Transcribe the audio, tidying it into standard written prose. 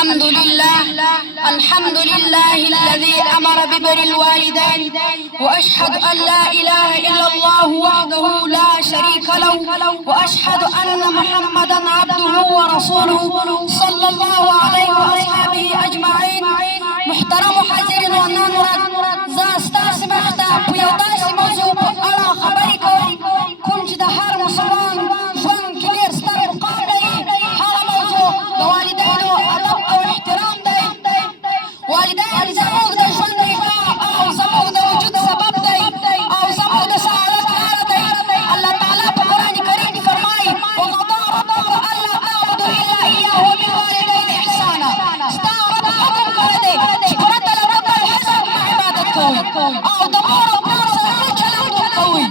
الحمد لله الذي أمر ببر الوالدين، وأشهد أن لا إله إلا الله وحده لا شريك له، وأشهد أن محمدا عبده ورسوله صلى الله عليه وأصحابه أجمعين. محترم حاضرین و نامراد، زه ستاسې مخته په یو داسې موضوع په اړه خبرې کوم کوم چې د هر مسلمان ژوند کې ډېر ستر مقام لري. هغه موضوع د والدینو ادب او احترام دی. والدین زموږ د ژوند رښا او زموږ د وجود سبب دی او زموږ د سعادت لاره دی. الله تعالی په قرآن کریم کې فرمایي: وقضى ربك الا تعبدوا الا اياه وبالوالدين احسانا. ستا رب حکم کړی دی چې پرته له رب الحزب عبادت کوئ او د مور او پلار سره ښه چلند وکوئ.